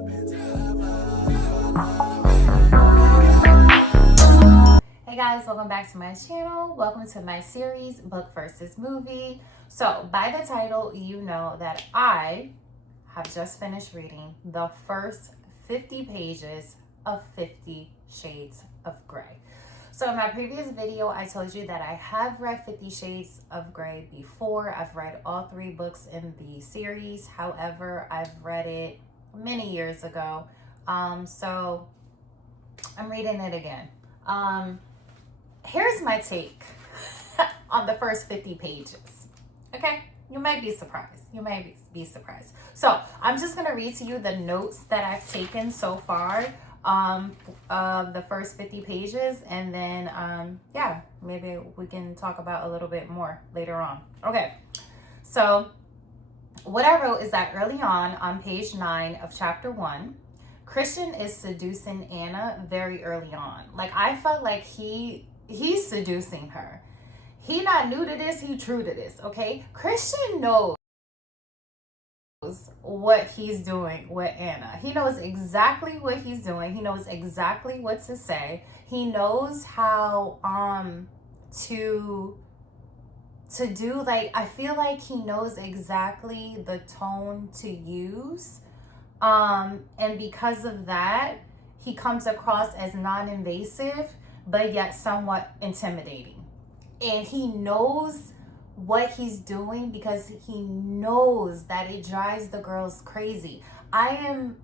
Hey guys, welcome back to my channel. Welcome to my series, Book versus Movie. So, by the title, you know that I have just finished reading the first 50 pages of 50 Shades of Grey. So in my previous video, I told you that I have read 50 Shades of Grey before. I've read all 3 books in the series. However, I've read it many years ago. So I'm reading it again. Here's my take on the first 50 pages. Okay? You might be surprised. So I'm just going to read to you the notes that I've taken so far of the first 50 pages, and then yeah, maybe we can talk about a little bit more later on. Okay, so what I wrote is that early on page 9 of chapter 1, Christian is seducing Anna very early on. Like, I felt like he's seducing her. He not new to this, he true to this. Okay, Christian knows what he's doing with Anna. He knows exactly what he's doing. He knows exactly what to say. He knows how to do, like, I feel like he knows exactly the tone to use. And because of that, he comes across as non-invasive but yet somewhat intimidating. And he knows what he's doing because he knows that it drives the girls crazy. I am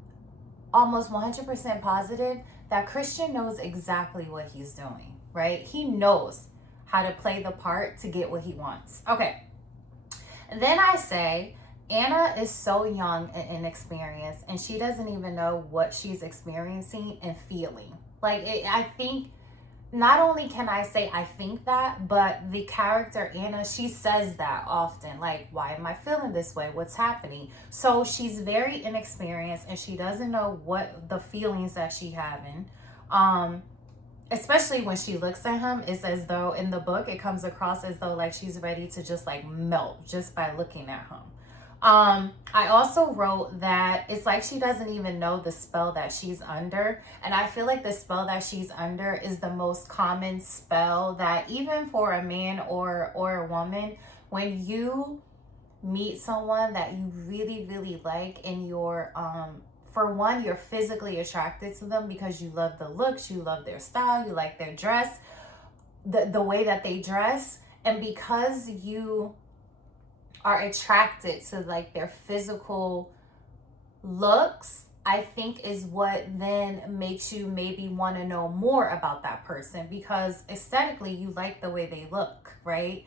almost 100% positive that Christian knows exactly what he's doing, right? He knows how to play the part to get what he wants. Okay. And then I say, Anna is so young and inexperienced, and she doesn't even know what she's experiencing and feeling. Like, I think, not only can I say I think that, but the character Anna, she says that often. Like, why am I feeling this way? What's happening? So she's very inexperienced, and she doesn't know what the feelings that she's having. Especially when she looks at him, it's as though in the book, it comes across as though like she's ready to just like melt just by looking at him. I also wrote that it's like she doesn't even know the spell that she's under. And I feel like the spell that she's under is the most common spell that even for a man or a woman, when you meet someone that you really, really like and you're, for one, you're physically attracted to them because you love the looks, you love their style, you like their dress, the way that they dress. And because you are attracted to like their physical looks, I think is what then makes you maybe want to know more about that person, because aesthetically you like the way they look, right?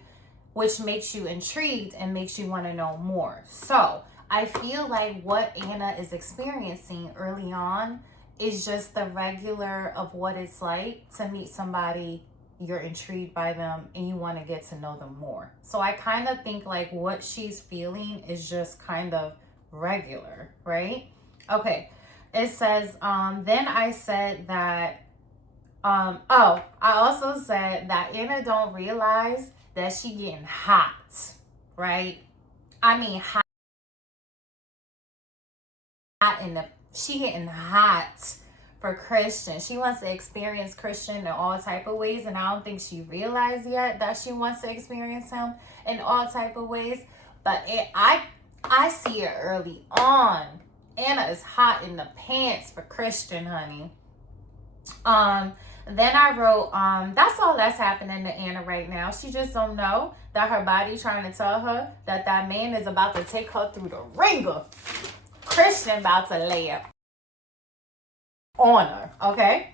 Which makes you intrigued and makes you want to know more. So I feel like what Anna is experiencing early on is just the regular of what it's like to meet somebody, you're intrigued by them, and you want to get to know them more. So I kind of think like what she's feeling is just kind of regular, right? Okay, it says, then I said that, I also said that Anna don't realize that she getting hot, right? I mean, hot she getting hot for Christian. She wants to experience Christian in all type of ways, and I don't think she realized yet that she wants to experience him in all type of ways. But I see it early on. Anna is hot in the pants for Christian, honey. Then I wrote, that's all that's happening to Anna right now. She just don't know that her body trying to tell her that that man is about to take her through the ringer. Christian about to lay it on her, okay?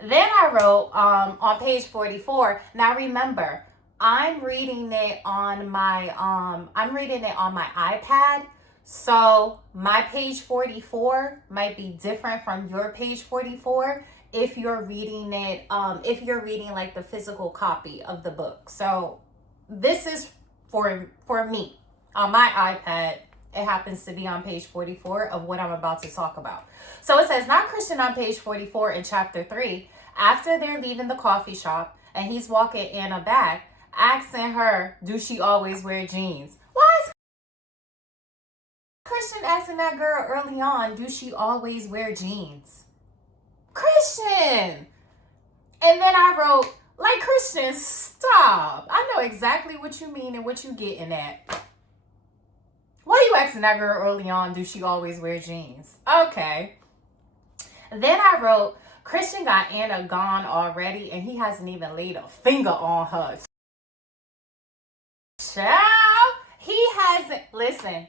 Then I wrote on page 44. Now remember, I'm reading it on my iPad. So my page 44 might be different from your page 44 if you're reading it if you're reading like the physical copy of the book. So this is for me on my iPad. It happens to be on page 44 of what I'm about to talk about. So it says, not Christian on page 44 in chapter 3. After they're leaving the coffee shop and he's walking Anna back, asking her, do she always wear jeans? Why is Christian asking that girl early on, do she always wear jeans? Christian! And then I wrote, like, Christian, stop. I know exactly what you mean and what you getting at. Why you asking that girl early on, do she always wear jeans? Okay. Then I wrote, Christian got Anna gone already and he hasn't even laid a finger on her. Child, he hasn't. Listen,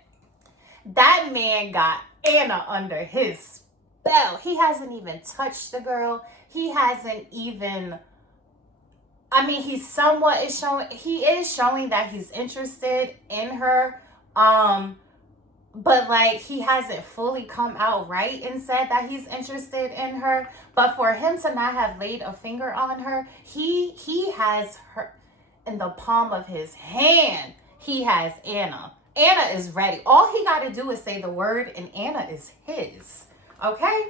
that man got Anna under his spell. He hasn't even touched the girl. He hasn't even, I mean, he is showing that he's interested in her. But like, he hasn't fully come out right and said that he's interested in her. But for him to not have laid a finger on her, he has her in the palm of his hand. He has Anna. Anna is ready. All he got to do is say the word and Anna is his. Okay?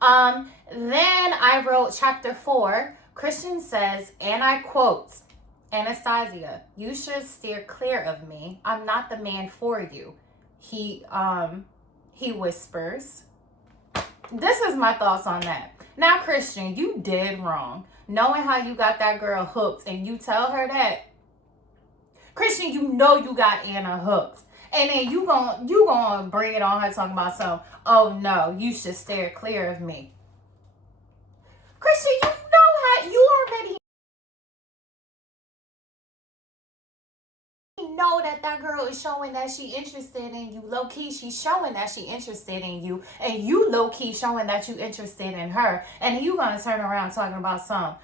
Then I wrote chapter 4. Christian says, and I quote, Anastasia, you should steer clear of me. I'm not the man for you. He whispers. This is my thoughts on that. Now, Christian, you did wrong. Knowing how you got that girl hooked and you tell her that. Christian, you know you got Anna hooked. And then you gonna bring it on her talking about something. Oh no, you should steer clear of me. Christian, you know how you already know that girl is showing that she interested in you. Low-key, she's showing that she interested in you. And you low-key showing that you interested in her. And you gonna turn around talking about some,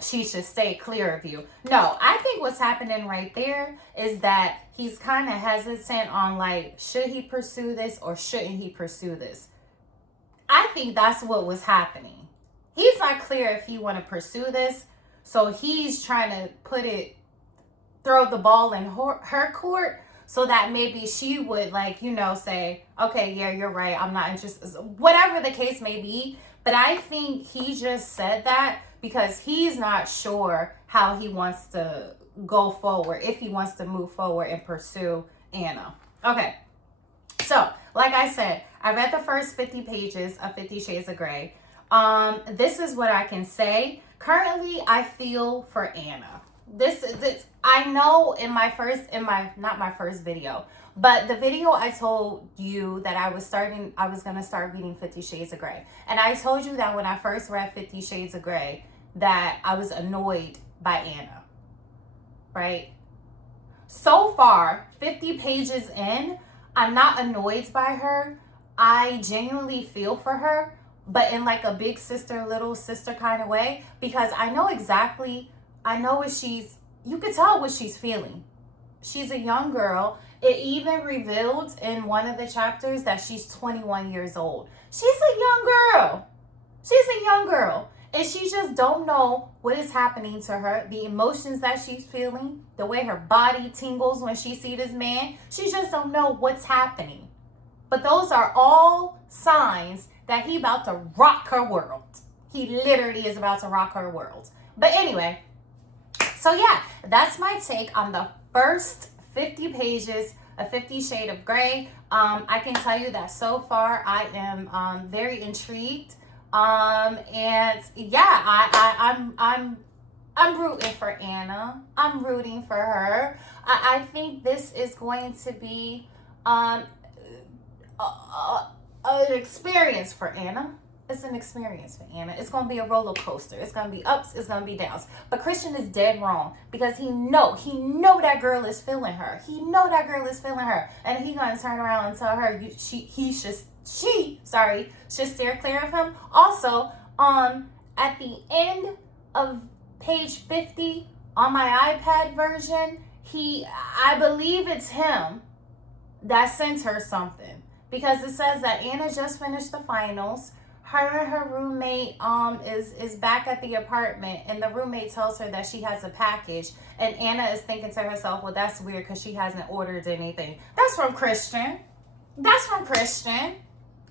she should stay clear of you. No, I think what's happening right there is that he's kind of hesitant on like, should he pursue this or shouldn't he pursue this? I think that's what was happening. He's not clear if he want to pursue this. So he's trying to throw the ball in her court so that maybe she would like, say, okay, yeah, you're right. I'm not interested. Whatever the case may be. But I think he just said that because he's not sure how he wants to go forward, if he wants to move forward and pursue Anna. Okay. So, like I said, I read the first 50 pages of 50 Shades of Grey. This is what I can say. Currently, I feel for Anna. I know not my first video, but the video I told you that I was going to start reading 50 Shades of Grey. And I told you that when I first read 50 Shades of Grey, that I was annoyed by Anna, right? So far, 50 pages in, I'm not annoyed by her. I genuinely feel for her, but in like a big sister, little sister kind of way, because I know you could tell what she's feeling. She's a young girl. It even revealed in one of the chapters that she's 21 years old. She's a young girl. And she just don't know what is happening to her, the emotions that she's feeling, the way her body tingles when she sees this man. She just don't know what's happening. But those are all signs that he about to rock her world. He literally is about to rock her world. But anyway, so yeah, that's my take on the first 50 pages of 50 Shades of Grey. I can tell you that so far I am very intrigued. And yeah, I'm rooting for Anna. I'm rooting for her. I think this is going to be an experience for Anna. It's an experience for Anna. It's going to be a roller coaster. It's going to be ups. It's going to be downs. But Christian is dead wrong because he know that girl is feeling her. And he going to turn around and tell her she should steer clear of him. Also, at the end of page 50 on my iPad version, I believe it's him that sent her something because it says that Anna just finished the finals. Her and her roommate is back at the apartment, and the roommate tells her that she has a package, and Anna is thinking to herself, well, that's weird because she hasn't ordered anything. That's from Christian.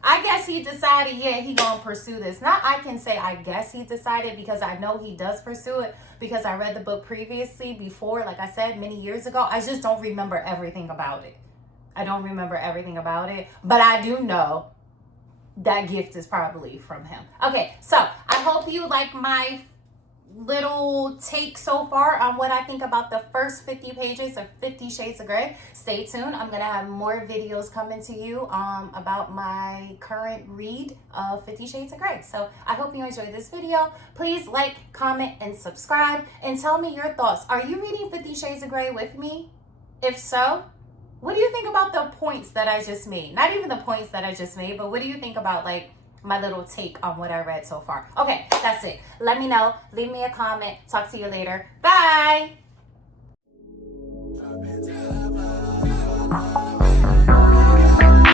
I guess he decided, yeah, he gonna pursue this. Now I can say I guess he decided because I know he does pursue it because I read the book previously before, like I said, many years ago. I just don't remember everything about it. I don't remember everything about it, but I do know that gift is probably from him. Okay, so I hope you like my little take so far on what I think about the first 50 pages of 50 Shades of Grey. Stay tuned. I'm gonna have more videos coming to you about my current read of 50 Shades of Grey. So I hope you enjoyed this video. Please like, comment, and subscribe, and tell me your thoughts. Are you reading 50 Shades of Grey with me? If so, what do you think about the points that I just made? Not even the points that I just made, but what do you think about like my little take on what I read so far? Okay, that's it. Let me know. Leave me a comment. Talk to you later. Bye.